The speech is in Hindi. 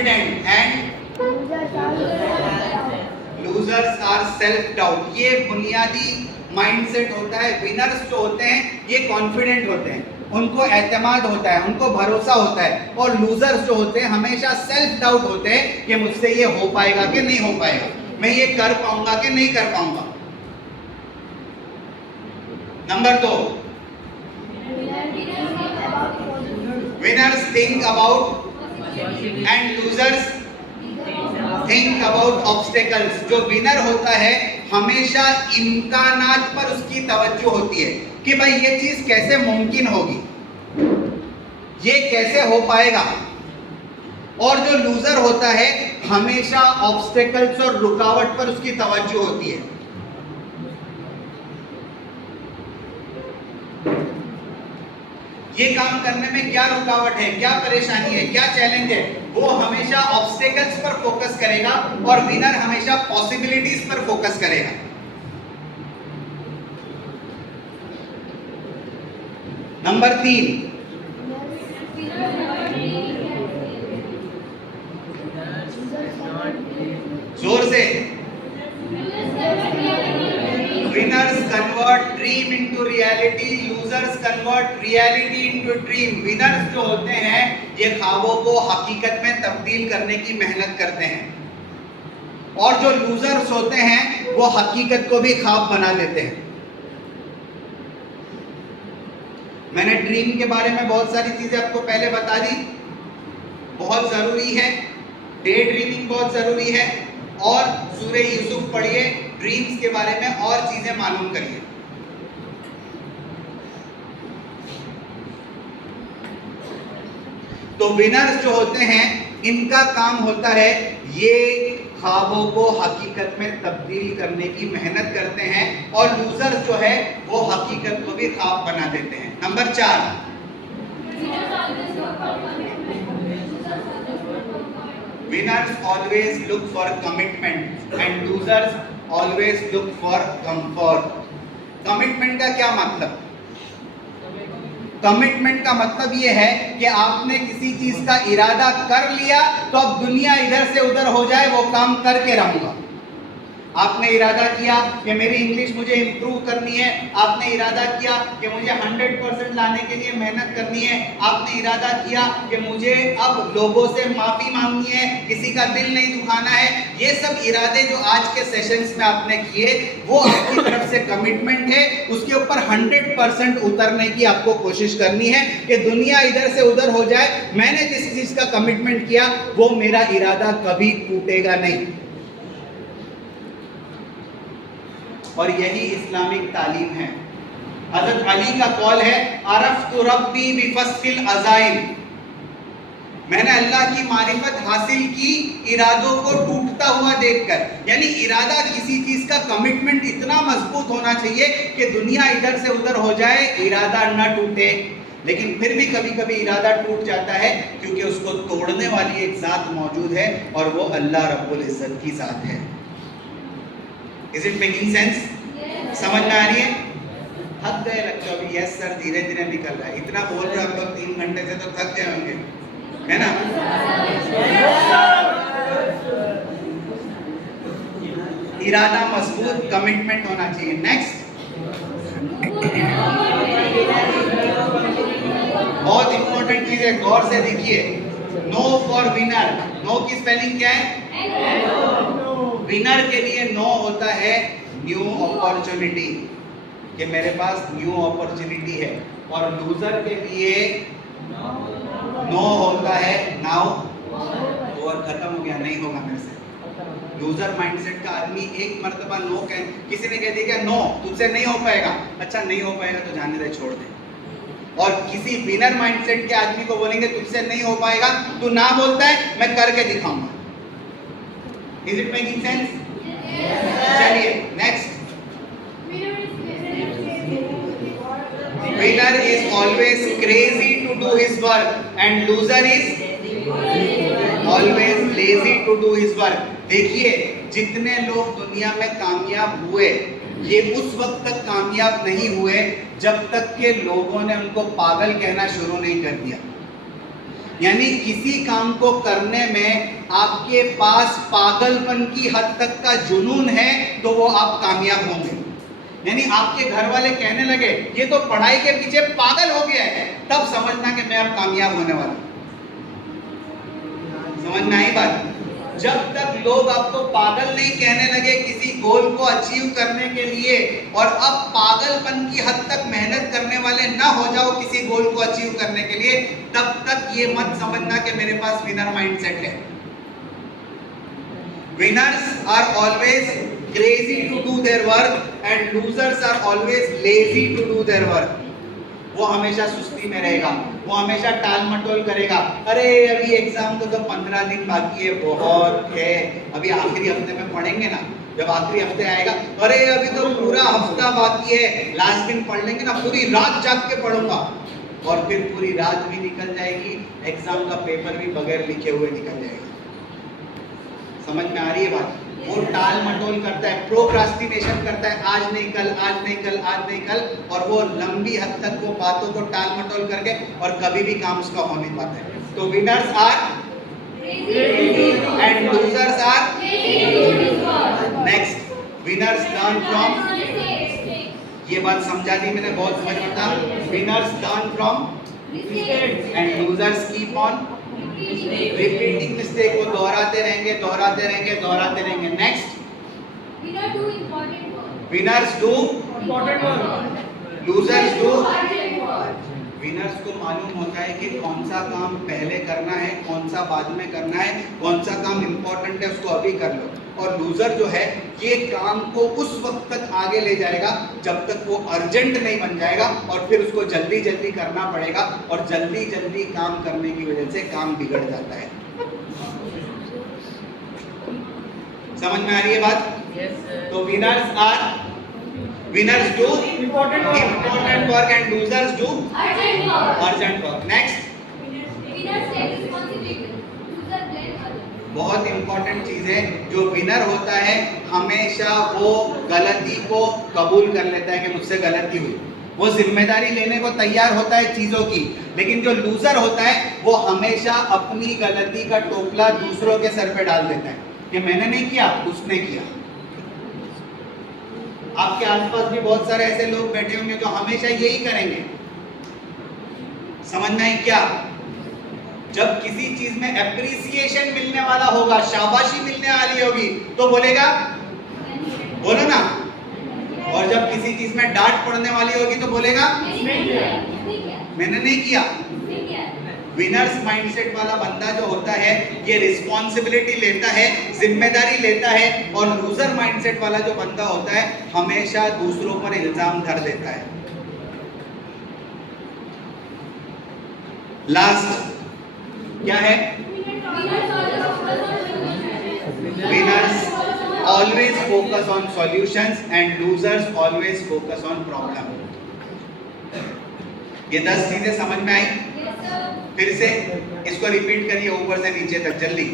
Confident and losers are self doubt. ये बुनियादी माइंडसेट होता है। विनर्स जो होते हैं ये कॉन्फिडेंट होते हैं, उनको एतमाद होता है, उनको भरोसा होता है। और लूजर्स जो होते हैं हमेशा सेल्फ डाउट होते हैं कि मुझसे ये हो पाएगा कि नहीं हो पाएगा, मैं ये कर पाऊंगा कि नहीं कर पाऊंगा। Number 2, winners think about and losers think about obstacles. जो विनर होता है हमेशा इम्कानात पर उसकी तवज्जो होती है कि भाई ये चीज कैसे मुमकिन होगी, ये कैसे हो पाएगा। और जो लूजर होता है हमेशा ऑब्स्टेकल्स और रुकावट पर उसकी तवज्जो होती है। ये काम करने में क्या रुकावट है, क्या परेशानी है, क्या चैलेंज है, वो हमेशा ऑब्स्टेकल्स पर फोकस करेगा और विनर हमेशा पॉसिबिलिटीज पर फोकस करेगा। नंबर 3, जोर से, winners convert dream into reality, losers convert reality into dream. Winners जो होते हैं ये ख्वाबों को हकीकत में तब्दील करने की मेहनत करते हैं, और जो लूजर्स होते हैं वो हकीकत को भी ख्वाब बना देते हैं। मैंने ड्रीम के बारे में बहुत सारी चीजें आपको पहले बता दी, बहुत जरूरी है, डे ड्रीमिंग बहुत जरूरी है, और सूरह यूसुफ पढ़िए, ड्रीम्स के बारे में और चीजें मालूम करिए। तो विनर्स जो होते हैं इनका काम होता है ये ख्वाबों को हकीकत में तब्दील करने की मेहनत करते हैं, और लूजर्स जो है वो हकीकत को भी ख्वाब बना देते हैं। Number 4, winners always look for commitment and losers always look for comfort. Commitment का क्या मतलब? कमिटमेंट का मतलब ये है कि आपने किसी चीज का इरादा कर लिया तो अब दुनिया इधर से उधर हो जाए वो काम करके रहूंगा। आपने इरादा किया कि मेरी इंग्लिश मुझे इंप्रूव करनी है, आपने इरादा किया कि मुझे 100% लाने के लिए मेहनत करनी है, आपने इरादा किया कि मुझे अब लोगों से माफ़ी मांगनी है, किसी का दिल नहीं दुखाना है। ये सब इरादे जो आज के सेशंस में आपने किए वो आपकी तरफ से कमिटमेंट है, उसके ऊपर 100% उतरने की आपको कोशिश करनी है कि दुनिया इधर से उधर हो जाए, मैंने जिस चीज़ का कमिटमेंट किया वो मेरा इरादा कभी टूटेगा नहीं। और यही इस्लामिक तालीम है। हज़रत अली का कौल है, अरफ़्तु रब्बी बिफ़स्क़िल अज़ाइम, मैंने अल्लाह की मारिफत हासिल की इरादों को टूटता हुआ देखकर। यानी इरादा, किसी चीज़ का कमिटमेंट इतना मजबूत होना चाहिए कि दुनिया इधर से उधर हो जाए, इरादा न टूटे। लेकिन फिर भी कभी कभी इरादा टूट जाता है क्योंकि उसको तोड़ने वाली एक ज़ात मौजूद है और वो अल्लाह रब्बुल इज़्ज़त की ज़ात है। Is it making sense? समझ में आ रही है? थक गए लगता है? यस सर, धीरे धीरे निकल रहा है। इतना बोल रहे आप लोग 3 घंटे से तो थक गए होंगे, है ना? इरादा मजबूत, कमिटमेंट होना चाहिए। नेक्स्ट, बहुत इंपॉर्टेंट चीज है, गौर से देखिए। नो फॉर विनर, नो की स्पेलिंग क्या है? विनर के लिए नो होता है न्यू अपॉर्चुनिटी, कि मेरे पास न्यू अपॉर्चुनिटी है। और लूजर के लिए नो होता है नाउ, और खत्म हो गया, नहीं होगा मेरे से। लूजर माइंडसेट का आदमी एक मर्तबा नो कह, किसी ने कह दिया नो तुझसे नहीं हो पाएगा, अच्छा नहीं हो पाएगा तो जाने दे, छोड़ दे। और किसी विनर माइंडसेट के आदमी को बोलेंगे तुझसे नहीं हो पाएगा, तू ना बोलता है मैं करके दिखाऊंगा। Is it making sense? चलिए next, winner is always crazy to do his work and loser is always lazy to do his work। देखिए, जितने लोग दुनिया में कामयाब हुए ये उस वक्त तक कामयाब नहीं हुए जब तक के लोगों ने उनको पागल कहना शुरू नहीं कर दिया। यानी किसी काम को करने में आपके पास पागलपन की हद तक का जुनून है तो वो आप कामयाब होंगे। यानी आपके घर वाले कहने लगे ये तो पढ़ाई के पीछे पागल हो गया है, तब समझना कि मैं अब कामयाब होने वाला हूं। समझ में आई बात? जब तक लोग आपको पागल नहीं कहने लगे किसी गोल को अचीव करने के लिए, और अब पागलपन की हद तक मेहनत करने वाले ना हो जाओ किसी गोल को अचीव करने के लिए, तब तक ये मत समझना कि मेरे पास विनर माइंडसेट है। Winners are always crazy to do their work and losers are always lazy to do their work. वो हमेशा सुस्ती में रहेगा, वो हमेशा टाल मटोल करेगा। अरे अभी एग्जाम को तो 15 दिन बाकी है, बहुत है, अभी आखिरी हफ्ते में पढ़ेंगे ना, जब आखिरी हफ्ते आएगा, अरे अभी तो पूरा हफ्ता बाकी है, लास्ट दिन पढ़ लेंगे ना, पूरी रात जाग के पढ़ूंगा, और फिर पूरी रात भी निकल जाएगी, एग्जाम का पेपर भी बगैर लिखे हुए निकल जाएगा। समझ में आ रही है बात? वो टाल मटोल करता है, प्रोक्रास्टिनेशन करता है, आज नहीं कल, आज नहीं कल, आज नहीं कल, और वो लंबी हद तक वो बातों को टाल मटोल करके और कभी भी काम उसका हो नहीं पाता है। तो winners are and losers are. Next, winners learn from, ये बात समझा दी मैंने, बहुत समझ में था। Winners learn from and losers keep on repeating mistake, को दोहराते रहेंगे, दोहराते रहेंगे, दोहराते रहेंगे। Next, winners do important work, losers do. Winners को मालूम होता है कि कौन सा काम पहले करना है, कौन सा बाद में करना है, कौन सा काम इम्पोर्टेंट है उसको अभी कर लो, और लूजर जो है ये काम को उस वक्त तक आगे ले जाएगा जब तक वो अर्जेंट नहीं बन जाएगा, और फिर उसको जल्दी जल्दी करना पड़ेगा, और जल्दी जल्दी काम करने की वजह से काम बिगड़ जाता है। समझ में आ रही है बात? तो winners are, winners do important work and losers do urgent work. Next, बहुत इंपॉर्टेंट चीज है, जो विनर होता है हमेशा वो गलती को कबूल कर लेता है कि मुझसे गलती हुई, वो जिम्मेदारी लेने को तैयार होता है चीजों की। लेकिन जो लूजर होता है वो हमेशा अपनी गलती का टोपला दूसरों के सर पे डाल देता है कि मैंने नहीं किया, उसने किया। आपके आसपास भी बहुत सारे ऐसे लोग बैठे होंगे जो हमेशा यही करेंगे। समझना है क्या? जब किसी चीज में एप्रिसिएशन मिलने वाला होगा, शाबाशी मिलने वाली होगी, तो बोलेगा, बोलो ना। और जब किसी चीज में डांट पड़ने वाली होगी तो बोलेगा, मैंने नहीं किया। विनर्स माइंडसेट वाला बंदा जो होता है ये रिस्पॉन्सिबिलिटी लेता है, जिम्मेदारी लेता है, और लूजर माइंडसेट वाला जो बंदा होता है हमेशा दूसरों पर इल्जाम धर देता है। लास्ट क्या है? Winners always focus on solutions and losers always focus on problem. ये 10 चीजें समझ में आई? फिर से इसको रिपीट करिए ऊपर से नीचे तक जल्दी।